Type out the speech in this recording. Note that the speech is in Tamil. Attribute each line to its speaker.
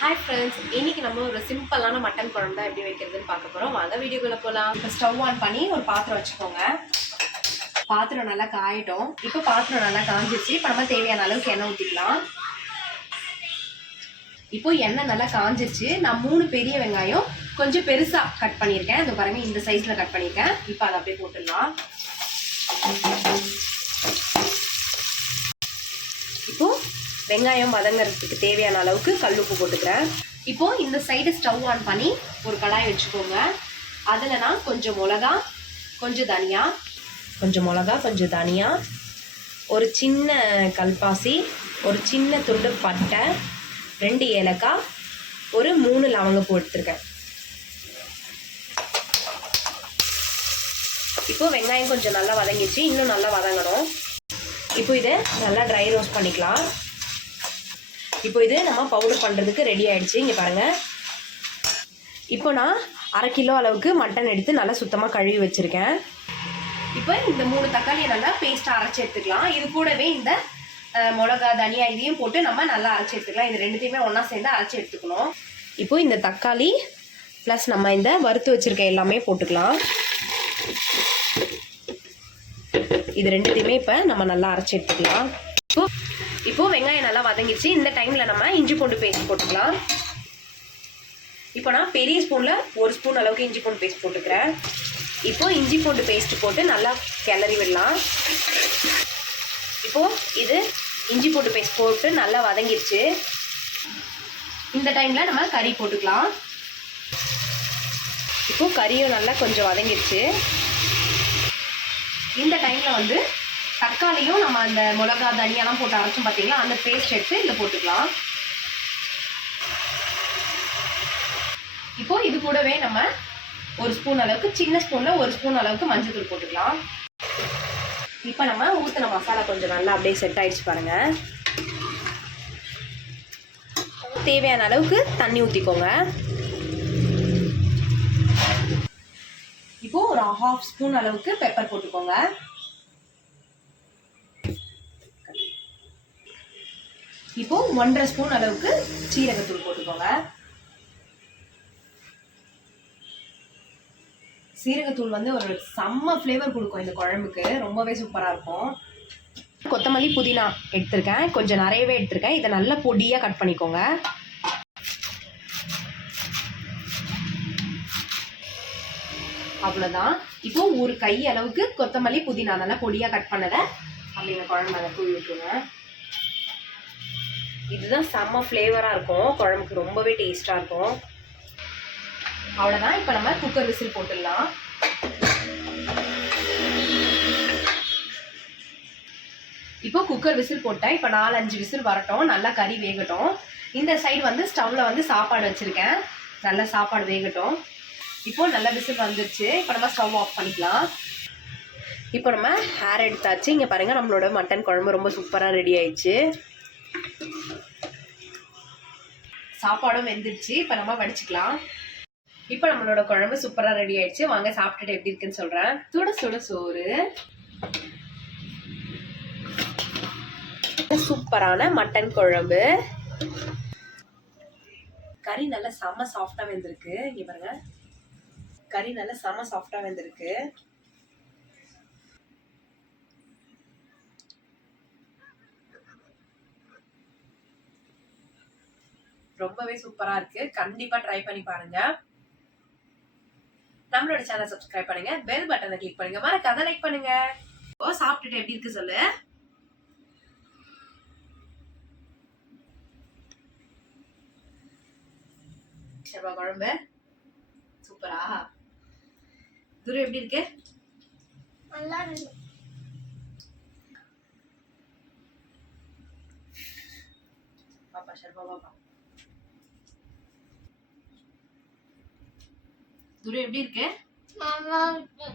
Speaker 1: ஹாய் ஃப்ரெண்ட்ஸ் இன்னைக்கு நம்ம ஒரு சிம்பிளான மட்டன் குழம்பு தான் எப்படி வைக்கிறதுன்னு பார்க்க போகிறோம் வாங்க வீடியோக்குள்ள போகலாம் இப்போ ஸ்டவ் ஆன் பண்ணி ஒரு பாத்திரம் வச்சுக்கோங்க. பாத்திரம் நல்லா காயிட்டோம். இப்போ பாத்திரம் நல்லா காஞ்சிச்சு இப்போ நம்ம தேவையான அளவுக்கு எண்ணெய் ஊற்றிக்கலாம் இப்போ எண்ணெய் நல்லா காஞ்சிச்சு நான் மூணு பெரிய வெங்காயம் கொஞ்சம் பெருசாக கட் பண்ணியிருக்கேன். இந்த பாருங்க இந்த சைஸில் கட் பண்ணியிருக்கேன். இப்போ அதை அப்படியே போட்டுடலாம் இப்போ வெங்காயம் வதங்கிறதுக்கு தேவையான அளவுக்கு கல் உப்பு போட்டுக்கிறேன். இப்போ இந்த சைடு ஸ்டவ் ஆன் பண்ணி ஒரு கடாய் வச்சுக்கோங்க. அதில் நான் கொஞ்சம் மிளகா கொஞ்சம் தனியா கொஞ்சம் மிளகா கொஞ்சம் தனியா ஒரு சின்ன கல்பாசி ஒரு சின்ன துண்டு பட்டை ரெண்டு ஏலக்காய் ஒரு மூணு லவங்க போட்டுருக்கேன் இப்போ வெங்காயம் கொஞ்சம் நல்லா வதங்கிச்சு இன்னும் நல்லா வதங்கணும். இப்போ இதை நல்லா ட்ரை ரோஸ்ட் பண்ணிக்கலாம். இப்போ இது நம்ம பவுடர் பண்ணுறதுக்கு ரெடி ஆகிடுச்சு இங்கே பாருங்கள் இப்போ நான் அரை கிலோ அளவுக்கு மட்டன் எடுத்து நல்லா சுத்தமாக கழுவி வச்சுருக்கேன். இப்போ இந்த மூணு தக்காளியை நல்லா பேஸ்ட்டாக அரைச்சி எடுத்துக்கலாம். இது கூடவே இந்த மிளகா தனியா இதையும் போட்டு நம்ம நல்லா அரைச்சி எடுத்துக்கலாம். இது ரெண்டுத்தையுமே ஒன்றா சேர்ந்து அரைச்சி எடுத்துக்கணும். இப்போ இந்த தக்காளி ப்ளஸ் நம்ம இந்த வறுத்து வச்சுருக்க எல்லாமே போட்டுக்கலாம். இது ரெண்டுத்தையுமே இப்போ நம்ம நல்லா அரைச்சி எடுத்துக்கலாம். இப்போ இப்போ வெங்காயம் நல்லா வதங்கிடுச்சு இந்த டைமில் நம்ம இஞ்சி பூண்டு பேஸ்ட் போட்டுக்கலாம். இப்போ நான் பெரிய ஸ்பூனில் ஒரு ஸ்பூன் அளவுக்கு இஞ்சி பூண்டு பேஸ்ட் போட்டுக்கிறேன். இப்போ இஞ்சி பூண்டு பேஸ்ட் போட்டு நல்லா கிளறி விடலாம். இப்போ இது இஞ்சி பூண்டு பேஸ்ட் போட்டு நல்லா வதங்கிடுச்சு இந்த டைமில் நம்ம கறி போட்டுக்கலாம். இப்போ கறியும் நல்லா கொஞ்சம் வதங்கிடுச்சு இந்த டைமில் வந்து தக்காளியும் நம்ம அந்த மிளகா தனியாலாம் போட்டு அரைச்சோம் பார்த்தீங்களா அந்த பேஸ்ட் எடுத்து இதில் போட்டுக்கலாம். இப்போ இது கூடவே நம்ம ஒரு ஸ்பூன் அளவுக்கு சின்ன ஸ்பூனில் ஒரு ஸ்பூன் அளவுக்கு மஞ்சள் போட்டுக்கலாம். இப்போ நம்ம ஊற்றின மசாலா கொஞ்சம் நல்லா அப்படியே செட் ஆகிடுச்சு பாருங்கள் தேவையான அளவுக்கு தண்ணி ஊற்றிக்கோங்க இப்போ ஒரு ஹாஃப் ஸ்பூன் அளவுக்கு பெப்பர் போட்டுக்கோங்க. இப்போ ஒன்றரை ஸ்பூன் அளவுக்கு சீரகத்தூள் போட்டுக்கோங்க. சீரகத்தூள் வந்து ஒரு செம்ம ஃப்ளேவர் கொடுக்கும் இந்த குழம்புக்கு. ரொம்பவே சூப்பராக இருக்கும். கொத்தமல்லி புதினா எடுத்திருக்கேன். கொஞ்சம் நிறையவே எடுத்திருக்கேன். இதை நல்லா பொடியாக கட் பண்ணிக்கோங்க. அவ்வளோதான் இப்போ ஒரு கை அளவுக்கு கொத்தமல்லி புதினா நல்லா பொடியாக கட் பண்ணதை அப்படி இந்த குழம்பு அதை தூவி விட்டுருங்க. இதுதான் செம்ம ஃப்ளேவராக இருக்கும். குழம்புக்கு ரொம்பவே டேஸ்ட்டாக இருக்கும். அவ்வளோதான் இப்போ நம்ம குக்கர் விசில் போட்டுடலாம். இப்போ குக்கர் விசில் போட்டேன். இப்போ நாலு அஞ்சு விசில் வரட்டும். நல்லா கறி வேகட்டும். இந்த சைடு வந்து ஸ்டவ்வில் வந்து சாப்பாடு வச்சுருக்கேன். நல்லா சாப்பாடு வேகட்டும். இப்போ நல்ல விசில் வந்துருச்சு. இப்போ நம்ம ஸ்டவ் ஆஃப் பண்ணிக்கலாம். இப்போ நம்ம ஹேர் எடுத்தாச்சு. இங்கே பாருங்கள் நம்மளோட மட்டன் குழம்பு ரொம்ப சூப்பராக ரெடி ஆயிடுச்சு. சாப்பாடும் வெந்துருச்சு இப்போ நம்ம வடிச்சுக்கலாம். இப்போ நம்மளோட குழம்பு சூப்பராக ரெடி ஆயிடுச்சு. வாங்க சாப்பிட்டுட்டு எப்படி இருக்குன்னு சொல்கிறேன் சுட சுட சோறு. சூப்பரான மட்டன் குழம்பு. கறி நல்லா செம்ம சாஃப்டாக வெந்திருக்கு. இங்கே பாருங்க. கறி நல்லா செம்ம சாஃப்டாக வெந்திருக்கு. ரொம்பவே சூப்பரா இருக்கு. கண்டிப்பா ட்ரை பண்ணி பாருங்க. நம்மளோட சேனல் சப்ஸ்கிரைப் பண்ணுங்க. பெல் பட்டனை கிளிக் பண்ணுங்க. மறக்காத லைக் பண்ணுங்க. ஓ சாப்பிட்டுட்டு எப்படி இருக்கு சொல்லு? செவ்வா குழம்பு. சூப்பரா? துரு எப்படி இருக்கு?
Speaker 2: நல்லா இருக்கு.
Speaker 1: பாப்பா ஷர்பா பாப்பா. துரு எப்படி இருக்கு?
Speaker 2: நல்லா இருக்கு.